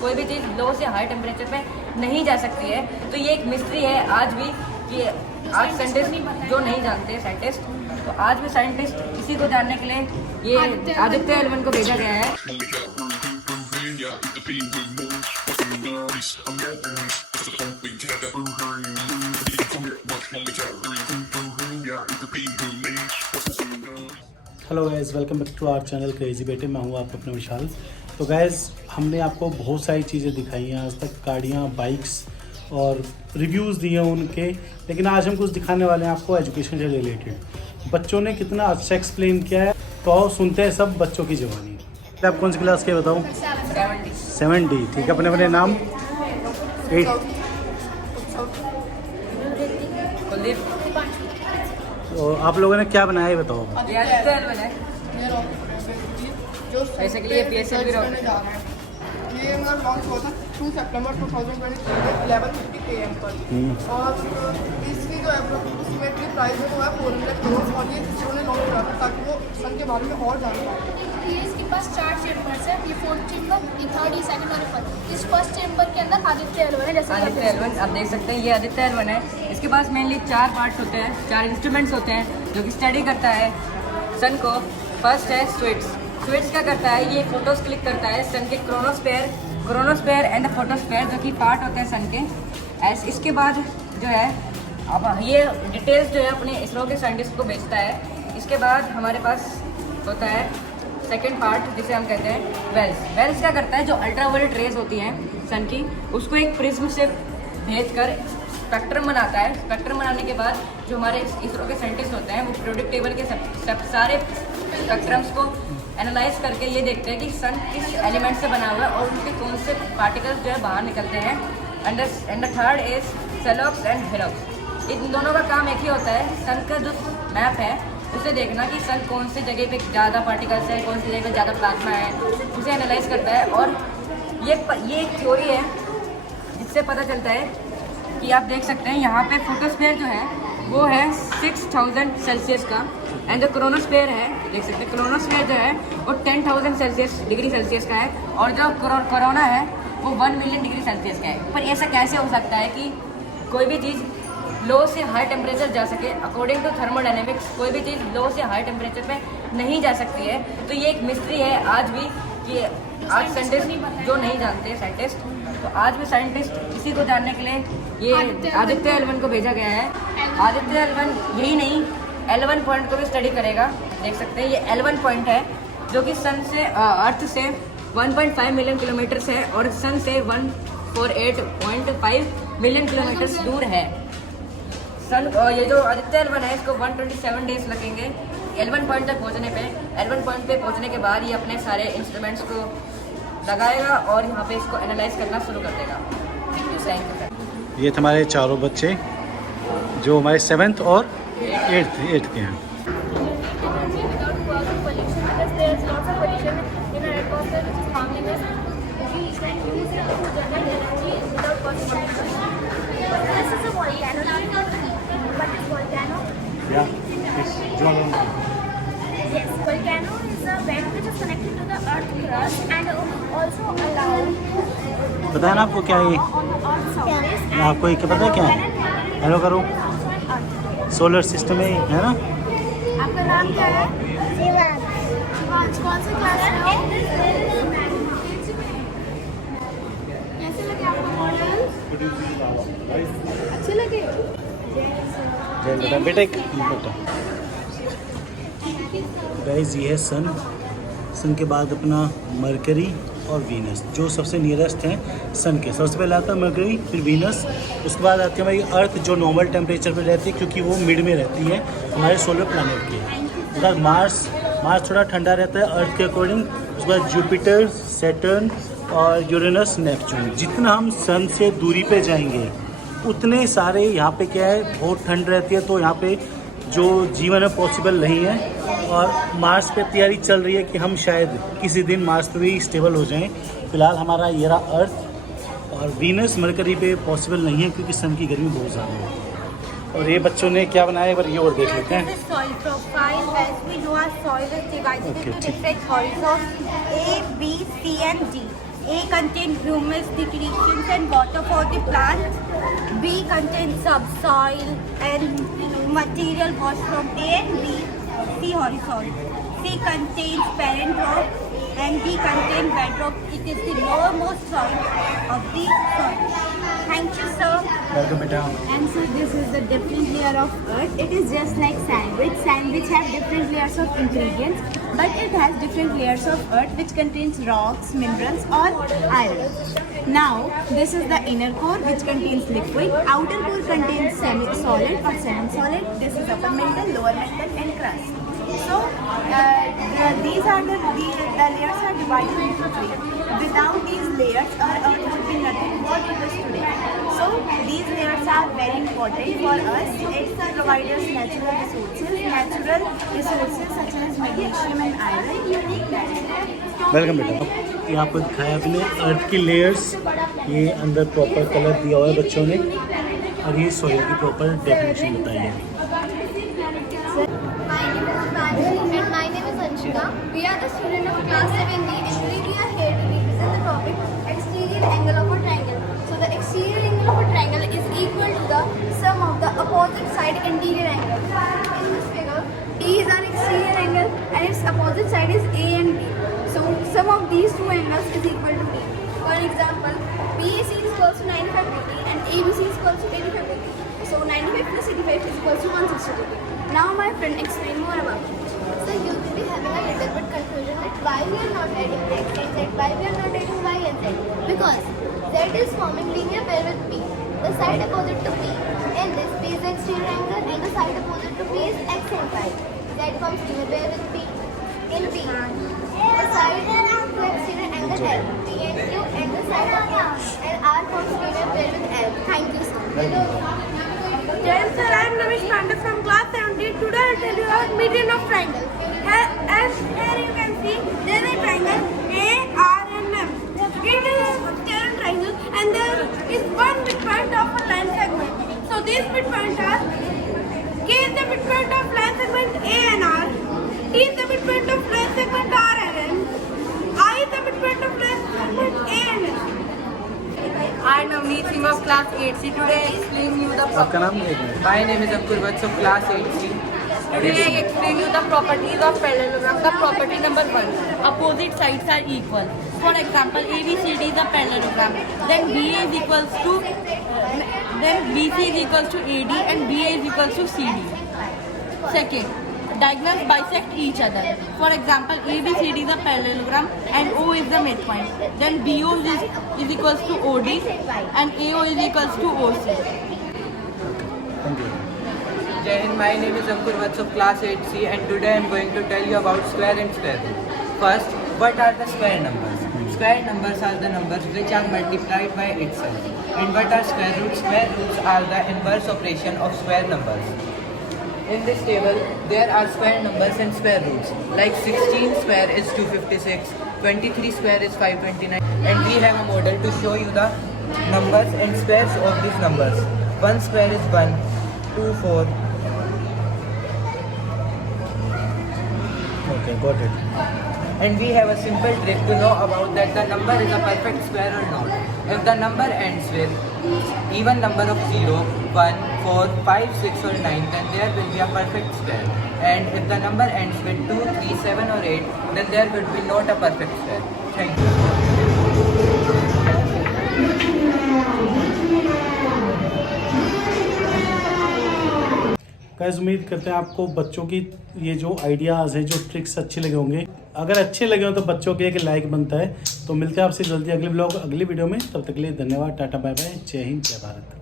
कोई भी चीज़ लो से हाई टेम्परेचर पे नहीं जा सकती है। तो ये एक मिस्ट्री है आज भी कि आज साइंटिस्ट जो नहीं जानते साइंटिस्ट, तो आज भी साइंटिस्ट इसी को जानने के लिए ये आदित्य एल1 को भेजा गया है। Hello guys, welcome back to our channel crazy बेटे। मैं हूँ आपका अपना विशाल। तो गाइज़, हमने आपको बहुत सारी चीज़ें दिखाई हैं आज तक, गाड़ियाँ, बाइक्स और रिव्यूज़ दिए हैं उनके, लेकिन आज हम कुछ दिखाने वाले हैं आपको एजुकेशन से रिलेटेड। बच्चों ने कितना अच्छा एक्सप्लेन किया है, तो आओ सुनते हैं सब बच्चों की ज़बानी। आप कौन सी क्लास के बताऊँ? 70। ठीक है, अपने अपने नाम। 8। तो आप लोगों ने क्या बनाया है बताओ। बेसिकली ये PSLV रॉकेट ये लॉन्च हुआ था 2 सितंबर 2023 में 11:50 AM पर और इसकी जो अप्रोक्सीमेटली प्राइस है वो है 400 करोड़ और ये इसने लॉन्च किया था ताकि वो सन के बारे में और जान पाए। इसके पास 4 चैम्बर्स है, ये 4th चैम्बर, ये 3rd, ये 2nd और 1st। इस फर्स्ट चैम्बर के अंदर आदित्य एल1 है, जैसे आदित्य एल1 आप देख सकते हैं, ये आदित्य एल1 है। इसके पास मेनली 4 पार्ट्स होते हैं, 4 इंस्ट्रूमेंट्स होते हैं जो कि स्टडी करता है सन को। फर्स्ट है स्विट्स क्या करता है, ये फोटोज क्लिक करता है सन के क्रोनोस्फेयर एंड द फोटोस्फेयर, जो कि पार्ट होते हैं सन के। इसके बाद जो है अब ये डिटेल्स जो है अपने इसरो के साइंटिस्ट को भेजता है। इसके बाद हमारे पास होता है सेकेंड पार्ट, जिसे हम कहते हैं वेल्स क्या करता है, जो अल्ट्रावायलेट रेज होती हैं सन की, उसको एक प्रिज्म से भेज कर स्पेक्ट्रम बनाता है। स्पेक्ट्रम बनाने के बाद जो हमारे इसरो के साइंटिस्ट होते हैं वो पीरियोडिक टेबल के सारे स्पेक्ट्रम्स को एनालाइज करके ये देखते हैं कि सन किस एलिमेंट से बना हुआ है और उनके कौन से पार्टिकल्स जो है बाहर निकलते हैं। एंड द थर्ड इज सेलोक्स एंड हेलोक्स। इन दोनों का काम एक ही होता है, सन का जो मैप है उसे देखना कि सन कौन सी जगह पे ज़्यादा पार्टिकल्स है, कौन सी जगह पे ज़्यादा प्लाज्मा है, उसे एनालाइज करता है। और ये एक थ्योरी है जिससे पता चलता है कि आप देख सकते हैं यहाँ पे फोटोस्फेयर जो है वो है 6000 सेल्सियस का, एंड जो क्रोनोस्फेयर है देख सकते हैं, क्रोनोस्फेयर जो है वो 10,000 डिग्री सेल्सियस का है, और जो कोरोना है वो 1 मिलियन डिग्री सेल्सियस का है। पर ऐसा कैसे हो सकता है कि कोई भी चीज़ लो से हाई टेम्परेचर जा सके? अकॉर्डिंग टू थर्मोडायनेमिक्स कोई भी चीज़ लो से हाई टेम्परेचर पे नहीं जा सकती है। तो ये एक मिस्ट्री है आज भी कि आज साइंटिस्ट जो नहीं जानते साइंटिस्ट, तो आज भी साइंटिस्ट इसी को जानने के लिए ये आदित्य एल1 को भेजा गया है। आदित्य एल1 यही नहीं, L1 पॉइंट को भी स्टडी करेगा। देख सकते हैं ये L1 पॉइंट है जो कि सन से अर्थ से 1.5 मिलियन किलोमीटर है और सन से 148.5 मिलियन किलोमीटर दूर है। सन ये जो आदित्य एल1 है इसको 127 डेज लगेंगे L1 पॉइंट तक पहुंचने पे। L1 पॉइंट पे पहुंचने के बाद ये अपने सारे इंस्ट्रूमेंट्स को लगाएगा और यहाँ पे इसको एनालाइज करना शुरू कर देगा। Thank you. ये हमारे चारों बच्चे जो हमारे 7th और 8th के हैं। Volcano is a vent which is connected to the earth crust and also allowed बताया ना आपको क्या है ये? on the earth surface. आपको ये क्या पता है क्या है? हेलो करो। सोलर सिस्टम है ना? आपका नाम क्या है? शिवांश। कौन सी क्लास में हो? कैसे लगे आपको मॉडल? अच्छे लगे? बेटा गाइस, ये है सन के बाद अपना मरकरी और वीनस, जो सबसे नियरेस्ट हैं सन के। सबसे पहले आता है मरकरी, फिर वीनस, उसके बाद आती है हमारी अर्थ जो नॉर्मल टेम्परेचर पे रहती है क्योंकि वो मिड में रहती है हमारे सोलर प्लैनेट के। उसके बाद मार्स थोड़ा ठंडा रहता है अर्थ के अकॉर्डिंग। उसके बाद जुपिटर, सैटर्न और यूरेनस, नेपच्यून। जितना हम सन से दूरी पे जाएंगे उतने सारे यहाँ पे क्या है, बहुत ठंड रहती है, तो यहाँ पे जो जीवन है पॉसिबल नहीं है। और मार्स पे तैयारी चल रही है कि हम शायद किसी दिन मार्स पे भी स्टेबल हो जाएं। फिलहाल हमारा ये रहा अर्थ, और वीनस मरकरी पे पॉसिबल नहीं है क्योंकि सन की गर्मी बहुत ज़्यादा है। और ये बच्चों ने क्या बनाया, एक बार ये और देख लेते हैं। Soil profile, as we know, our soil is divided into different soils of A, B, C and D. A contains humus, secretions and water for the plant. B contains subsoil and material washed from A and B. C horizontal. C contains parent rock and D contains bedrock. It is the lowermost soil of the soil. Thank you, sir. Welcome बेटा। And so this is the different layer of earth. It is just like sandwich. Sandwich have different layers of ingredients, but it has different layers of earth which contains rocks, minerals or iron. Now this is the inner core which contains liquid. Outer core contains semi-solid or semi-solid. This is upper mantle, lower mantle and crust. So these are the layers are divided into three. Without these layers, our earth would be nothing what it is today. So these layers are very important for us. It provides us natural resources such as magnesium and iron. Welcome बेटा। ये आपको दिखाया अपने अर्थ की layers, ये अंदर proper colour दिया हुआ है बच्चों ने, और ये सॉइल की प्रॉपर डेफिनेशन बताई है। My name is Anshika. We are the student of class 7D and today we are here to represent the topic exterior angle of a triangle. So the exterior angle of a triangle is equal to the sum of the opposite side interior angle. In this figure, E is our exterior angle and its opposite side is A and B. So sum of these two angles is equal to E. For example, BAC is equal to 95 degree and ABC is equal to 85 degree. So 95 plus 85 is equal to 160 degree. Now my friend explain more about it. So you will be having a little bit confusion that why we are not adding x and z, why we are not adding y and z. Because z is forming linear pair with p, the side opposite to p. In this, p is the exterior angle and the side opposite to p is x and y. Z forms linear pair with p. In p, the side to exterior angle L, p and q and the side of r. And r forms linear pair with L. Thank you so much. Dear sir, I am Ramesh Pandey from class 17. Today I will tell you about median of triangle. As here you can see, there is a triangle A, R and M. It is a square triangle and there is one midpoint of a line segment. So these midpoints are K is the midpoint of line segment A and R, T is the midpoint of line segment R and M, I is the midpoint of line segment A and M. I am Navneet Singh of class 8C. Today I explain you the आपका नाम? My name is Ankur Vats of class 8C. Today I explain you the properties of parallelogram. The property number 1. Opposite sides are equal. For example, ABCD is a parallelogram. Then BA is equals to then BC is equals to AD and BA is equals to CD. Second, diagonals bisect each other. For example, ABCD is a parallelogram and O is the midpoint. Then BO is equals to OD and AO is equals to OC. Thank you. Jai Hind, my name is Ankur Vats of class 8C and today I am going to tell you about square and square root. First, what are the square numbers? Square numbers are the numbers which are multiplied by itself. And what are square roots? Square roots are the inverse operation of square numbers. In this table, there are square numbers and square roots. Like 16 square is 256, 23 square is 529. And we have a model to show you the numbers and squares of these numbers. 1 square is 1, 2, 4. Okay, got it. And we have a simple trick to know about that the number is a perfect square or not. If the number ends with even number of 0, 1, 4, 5, 6 or 9, then there will be a perfect square. And if the number ends with 2, 3, 7 or 8, then there will be not a perfect square. Thank you. Guys उम्मीद करते हैं आपको बच्चों की ये जो ideas है, जो ट्रिक्स अच्छे लगे होंगे। अगर अच्छे लगे हो तो बच्चों के एक लाइक बनता है। तो मिलते हैं आपसे जल्दी अगले ब्लॉग अगली वीडियो में। तब तक के लिए धन्यवाद, टाटा बाय बाय, जय हिंद जय भारत।